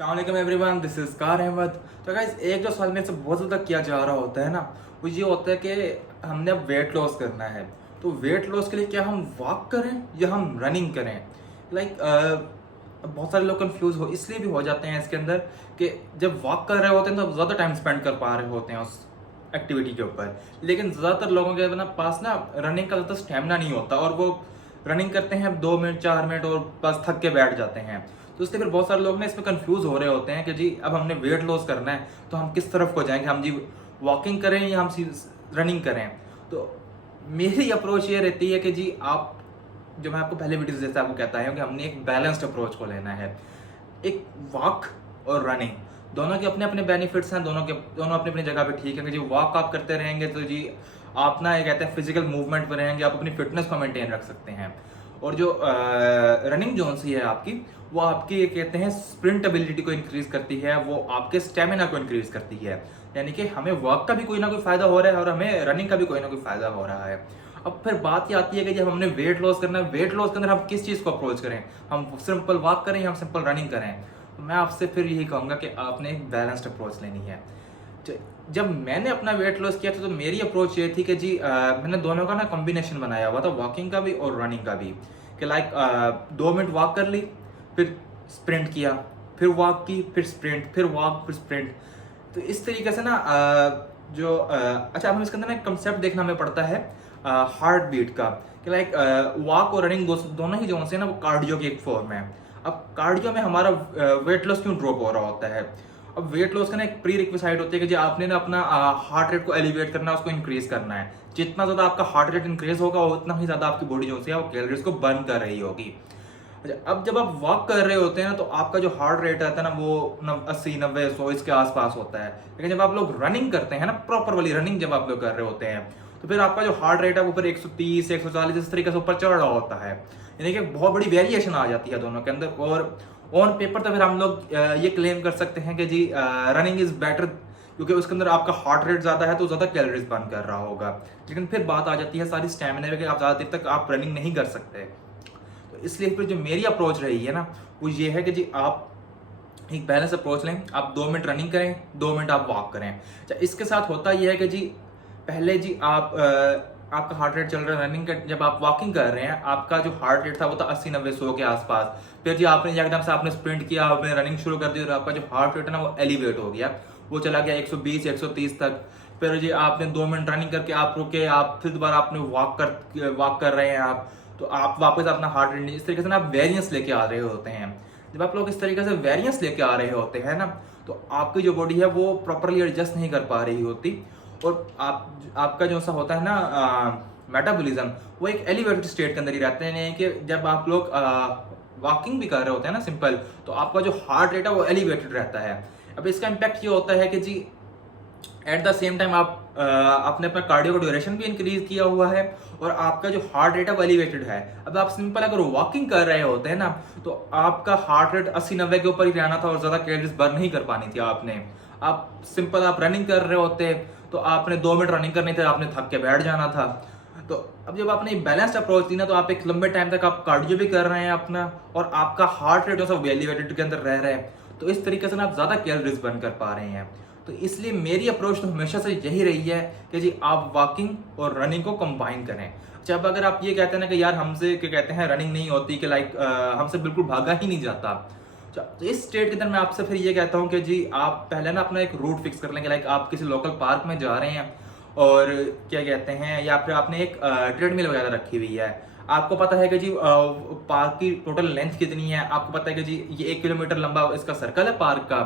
अस्सलाम everyone, this is कार अहमद। तो गाइस, एक जो सवाल मेरे से बहुत ज़्यादा किया जा रहा होता है ना, वो ये होता है कि हमने अब वेट लॉस करना है। तो वेट लॉस के लिए क्या हम वॉक करें या हम रनिंग करें? बहुत सारे लोग कंफ्यूज हो इसलिए भी हो जाते हैं इसके अंदर कि जब वॉक कर रहे होते हैं तो ज़्यादा टाइम स्पेंड कर पा रहे होते हैं उस एक्टिविटी के ऊपर, लेकिन ज़्यादातर लोगों के पास ना रनिंग का ज़्यादा स्टेमिना नहीं होता और वो रनिंग करते हैं 2 मिनट 4 मिनट और बस थक के बैठ जाते हैं। तो इसलिए फिर बहुत सारे लोग ना इसमें कंफ्यूज हो रहे होते हैं कि जी अब हमने वेट लॉस करना है तो हम किस तरफ को जाएंगे, हम जी वॉकिंग करें या हम रनिंग करें। तो मेरी अप्रोच ये रहती है कि जी आप, जो मैं आपको पहले वीडियो जैसे आपको कहता हूँ कि हमने एक बैलेंस्ड अप्रोच को लेना है। एक वॉक और रनिंग दोनों के अपने अपने बेनिफिट्स हैं, दोनों अपनी अपनी जगह पे ठीक है कि जी वॉक आप करते रहेंगे तो जी आप ना ये कहते हैं फिजिकल मूवमेंट में रहेंगे, आप अपनी फिटनेस को मेंटेन रख सकते हैं। और जो रनिंग जोन सी है आपकी, वो आपकी ये कहते हैं स्प्रिंट एबिलिटी को इंक्रीज करती है, वो आपके स्टेमिना को इंक्रीज करती है। यानी कि हमें वॉक का भी कोई ना कोई फायदा हो रहा है और हमें रनिंग का भी कोई ना कोई फायदा हो रहा है। अब फिर बात ये आती है कि जब हमने वेट लॉस करना है, वेट लॉस के अंदर हम किस चीज़ को अप्रोच करें, हम सिंपल वॉक करें या हम सिंपल रनिंग करें। तो मैं आपसे फिर यही कहूँगा कि आपने एक बैलेंस्ड अप्रोच लेनी है। जब मैंने अपना वेट लॉस किया था तो मेरी अप्रोच ये थी कि जी मैंने दोनों का ना कॉम्बिनेशन बनाया हुआ था, वॉकिंग का भी और रनिंग का भी। कि 2 मिनट वॉक कर ली, फिर स्प्रिंट किया, फिर वॉक की, फिर स्प्रिंट, फिर वॉक, फिर स्प्रिंट। तो इस तरीके से ना अच्छा, अब हम इसके अंदर ना एक कंसेप्ट देखना हमें पड़ता है हार्ट बीट का। कि वॉक और रनिंग दोनों ही जो से ना वो कार्डियो की एक फॉर्म है। अब कार्डियो में हमारा वेट लॉस क्यों ड्रॉप हो रहा होता है? अब वेट लॉस का ना एक प्री रिक्विसाइट होती है कि जो आपने ना अपना हार्ट रेट को एलिवेट करना है, उसको इंक्रीज करना है। जितना ज्यादा आपका हार्ट रेट इंक्रीज होगा उतना ही ज्यादा आपकी बॉडी जो है वो कैलोरीज को बर्न कर रही होगी। अच्छा, अब जब आप वॉक कर रहे होते हैं ना तो आपका जो हार्ट रेट रहता है ना वो 80 90 100 इसके आसपास होता है। लेकिन जब आप लोग रनिंग करते हैं ना, प्रॉपर वाली रनिंग जब आप लोग कर रहे होते हैं, तो फिर आपका जो हार्ट रेट है वो फिर 130 140 इस तरीके से ऊपर चढ़ रहा होता है। यानी कि बहुत बड़ी वेरिएशन आ जाती है दोनों के अंदर। और ऑन पेपर तो फिर हम लोग ये क्लेम कर सकते हैं कि जी रनिंग इज बेटर, क्योंकि उसके अंदर आपका हार्ट रेट ज्यादा है तो ज्यादा कैलोरीज बर्न कर रहा होगा। लेकिन फिर बात आ जाती है सारी स्टैमिना में कि आप ज्यादा देर तक आप रनिंग नहीं कर सकते। तो इसलिए फिर जो मेरी अप्रोच रही है ना वो ये है कि जी आप एक बैलेंस अप्रोच लें। आप 2 मिनट रनिंग करें, 2 मिनट आप वॉक करें। अच्छा, इसके साथ होता यह है कि जी पहले जी आपका हार्ट रेट चल रहा है रनिंग का, जब आप वॉकिंग कर रहे हैं आपका जो हार्ट रेट था वो था 80 90 100 के आसपास। फिर जी आपने एकदम से आपने स्प्रिंट किया, आपने रनिंग शुरू कर दी और आपका जो हार्ट रेट है ना वो एलिवेट हो गया, वो चला गया 120 130 तक। फिर जी आपने 2 मिनट रनिंग करके आप रुके, आप फिर दोबारा आपने वॉक कर रहे हैं आप, तो आप वापस अपना हार्ट रेट, इस तरीके से ना आप वेरियंस लेके आ रहे होते हैं। जब आप लोग इस तरीके से वेरियंस लेके आ रहे होते हैं ना तो आपकी जो बॉडी है वो प्रॉपरली एडजस्ट नहीं कर पा रही होती और आपका जो सा होता है ना मेटाबॉलिज्म, वो एक एलिवेटेड स्टेट के अंदर ही रहते हैं। यानी कि जब आप लोग वॉकिंग भी कर रहे होते हैं ना सिंपल, तो आपका जो हार्ट रेट है वो एलिवेटेड रहता है। अब इसका इम्पैक्ट ये होता है कि जी एट द सेम टाइम आपने अपना कार्डियो का ड्यूरेशन भी इंक्रीज किया हुआ है और आपका जो हार्ट रेट है वो एलिवेटेड है। अब आप सिंपल अगर वॉकिंग कर रहे होते हैं ना तो आपका हार्ट रेट 80 90 के ऊपर ही रहना था और ज्यादा कैलोरीज बर्न नहीं कर पानी थी आपने। आप सिंपल आप रनिंग कर रहे होते तो आपने 2 मिनट रनिंग करनी थी, आपने थक के बैठ जाना था। तो अब जब आपने बैलेंस्ड अप्रोच दी ना तो आप एक लंबे टाइम तक आप कार्डियो भी कर रहे हैं अपना और आपका हार्ट रेट जो है एलिवेटेड के अंदर रह रहे हैं, तो इस तरीके से ना आप ज्यादा कैलोरीज बर्न कर पा रहे हैं। तो इसलिए मेरी अप्रोच तो हमेशा से यही रही है कि जी आप वॉकिंग और रनिंग को कंबाइन करें। जब अगर आप ये कहते हैं ना कि यार हमसे क्या कहते हैं रनिंग नहीं होती, कि हमसे बिल्कुल भागा ही नहीं जाता, तो इस स्टेट के अंदर मैं आपसे फिर ये कहता हूँ कि जी आप पहले ना अपना एक रूट फिक्स कर लेंगे। आप किसी लोकल पार्क में जा रहे हैं और क्या कहते हैं, या फिर आपने एक ट्रेडमिल वगैरह रखी हुई है, आपको पता है कि जी पार्क की टोटल लेंथ कितनी है, आपको पता है कि जी ये 1 किलोमीटर लंबा इसका सर्कल है पार्क का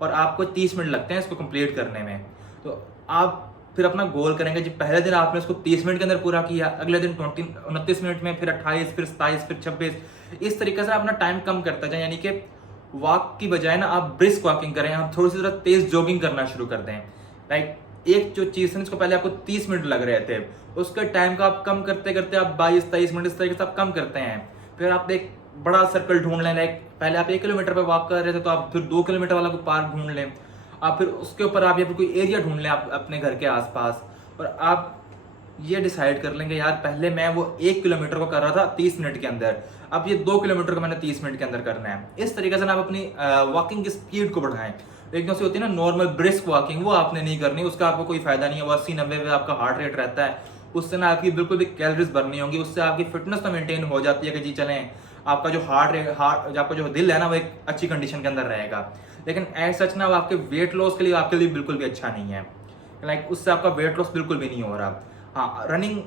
और आपको 30 मिनट लगते हैं इसको कंप्लीट करने में। तो आप फिर अपना गोल करेंगे जी पहले दिन आपने इसको 30 मिनट के अंदर पूरा किया, अगले दिन 29 मिनट में, फिर 28, फिर 27, फिर 26। इस तरीके से अपना टाइम कम करता जाए। यानी कि वॉक की बजाय ना आप ब्रिस्क वॉकिंग करें, आप थोड़ी सी तेज जॉगिंग करना शुरू कर दें। एक जो चीज है इसको पहले आपको 30 मिनट लग रहे थे, उसके टाइम को आप कम करते करते आप 22 23 मिनट इस तरीके से आप कम करते हैं। फिर आप एक बड़ा सर्कल ढूंढ लें। पहले आप 1 किलोमीटर पे वॉक कर रहे थे तो आप फिर 2 किलोमीटर वाला कोई पार्क ढूंढ लें। आप फिर उसके ऊपर आप या फिर कोई एरिया ढूंढ लें आप अपने घर के आसपास, और आप ये डिसाइड कर लेंगे यार पहले मैं वो 1 किलोमीटर को कर रहा था 30 मिनट के अंदर, अब ये 2 किलोमीटर को मैंने 30 मिनट के अंदर करना है। इस तरीके से ना आप अपनी वॉकिंग की स्पीड को बढ़ाएं। एकदम से होती है ना नॉर्मल ब्रिस्क वॉकिंग, वो आपने नहीं करनी, उसका आपको कोई फायदा नहीं है। वो 80-90 पे आपका हार्ट रेट रहता है, उससे ना आपकी बिल्कुल भी कैलोरीज बर्न होंगी, उससे आपकी फिटनेस तो मेंटेन हो जाती है कि जी चलें, आपका जो आपका जो दिल है ना वो एक अच्छी कंडीशन के अंदर रहेगा। लेकिन एज सच ना वो आपके वेट लॉस के लिए आपके लिए बिल्कुल भी अच्छा नहीं है। लाइक उससे आपका वेट लॉस बिल्कुल भी नहीं हो रहा। हाँ, रनिंग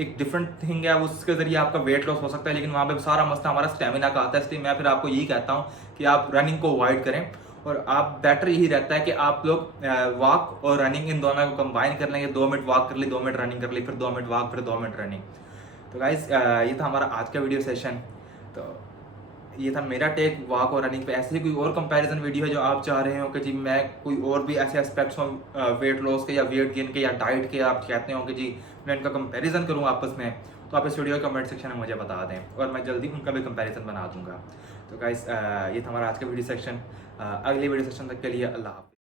एक डिफरेंट थिंग है, उसके जरिए आपका वेट लॉस हो सकता है, लेकिन वहाँ पे सारा मसला हमारा स्टेमिना का आता है। इसलिए मैं फिर आपको यही कहता हूँ कि आप रनिंग को अवॉइड करें, और आप बेटर यही रहता है कि आप लोग वॉक और रनिंग इन दोनों को कंबाइन कर लेंगे। 2 मिनट वॉक कर ली, 2 मिनट रनिंग कर ली, फिर 2 मिनट वॉक, फिर 2 मिनट रनिंग। तो गाइज ये था हमारा आज का वीडियो सेशन। तो ये था मेरा टेक वॉक और रनिंग पे। ऐसे ही कोई और कंपैरिजन वीडियो है जो आप चाह रहे हो कि जी मैं कोई और भी ऐसे एस्पेक्ट्स हों वेट लॉस के या वेट गेन के या डाइट के, आप कहते हो कि जी मैं इनका कंपैरिजन करूँ आपस में, तो आप इस वीडियो कमेंट सेक्शन में मुझे बता दें और मैं जल्दी उनका भी कंपैरिजन बना दूंगा। तो गाइस ये था हमारा आज का वीडियो सेक्शन। अगले वीडियो सेक्शन तक के लिए अल्लाह हाफ़िज़।